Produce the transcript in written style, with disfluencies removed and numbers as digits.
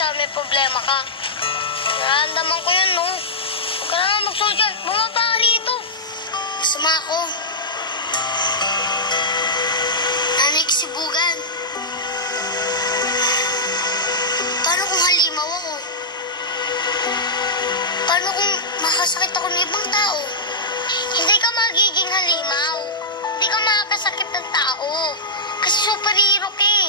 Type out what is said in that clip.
sa may problema ka. Nararamdaman ko yun, no? Huwag ka na nga magsuot dyan. Bumaba ka rito. Masama ako. Nanay kasibugan. Paano kung halimaw ako? Paano kung makasakit ako ng ibang tao? Hindi ka magiging halimaw. Hindi ka makakasakit ng tao. Kasi superhero ka eh.